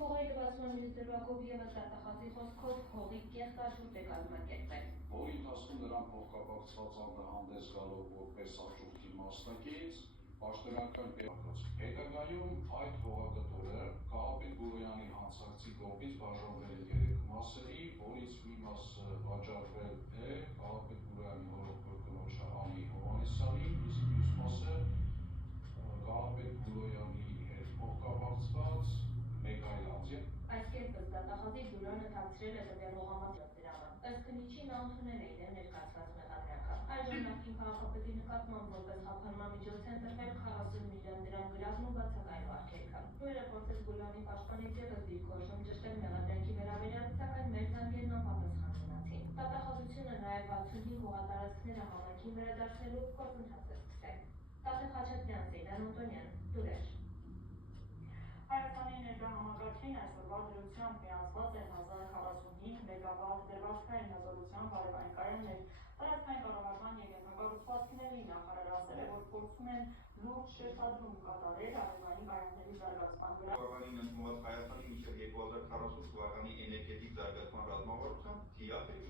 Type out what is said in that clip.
Հողի լվացման մինիստրակով ևս արտախազի խոսքով հողի կեղծ աճուրդ է կազմակերպել։ Որի ընթացքում նրան փոխկապակցված անդրահանդես գալով որպես աճուրդի մասնակից, պաշտոնական տեղակաց։ Հետագայում այդ հողագտորը Կահապետ Գուրոյանի հանցակցի կողմից բաժանվել է 3 մասերի, որից մի մասը վաճառվել է Կահապետ Գուրոյանի հորող կնոջ Անի Հովհաննիսյանին, իսկ մյուս մասը Կահապետ Գուրոյանի հետ փոխկապակցված մեկ այլ անձ է։ Այս կերպ դատախազի Գուրոյանը թաքցրել է տվյալ հողամասի դրամը։ Ըստ քննիչի նա ընդունել է իրեն ներկայացված մեղադրանքը։ Այժմ նախկին քաղաքապետի նկատմամբ որպես խափանման միջոց են տրվել 40 միլիոն դրամ գրավն ու բացակայ վարկերքը։ Նույնը փորձեց Գուրոյանի պաշտպանից ևս դիրքորոշում ճշտել մեղադրանքի վերաբերյալ, սակայն մերձանկերն անպատասխան մնացին։ Դատախազությունը նաև 65 հողատարածքները համայնքին վերադարձնելու գործընթաց է սկսել։ Տաթև Խաչատրյան, Սեյրան Անտոնյան, Լուրեր։ Հայաստանի էներգոհամակարգին այսօրվա դրությամբ միացված են 1045 մեգավատ դրվածքային հզորության բարևային կայաններ։ Տարածքային կառավարման և ենթակառուցվածքների նախարարը ասել է, որ փորձում են լուրջ շեշտադրում կատարել առևային կայանների զարգացման վրա։ Թվականին ընդունված Հայաստանի մինչև 2040 թվականի էներգետիկ զարգացման ռազմավարությամբ թիակ է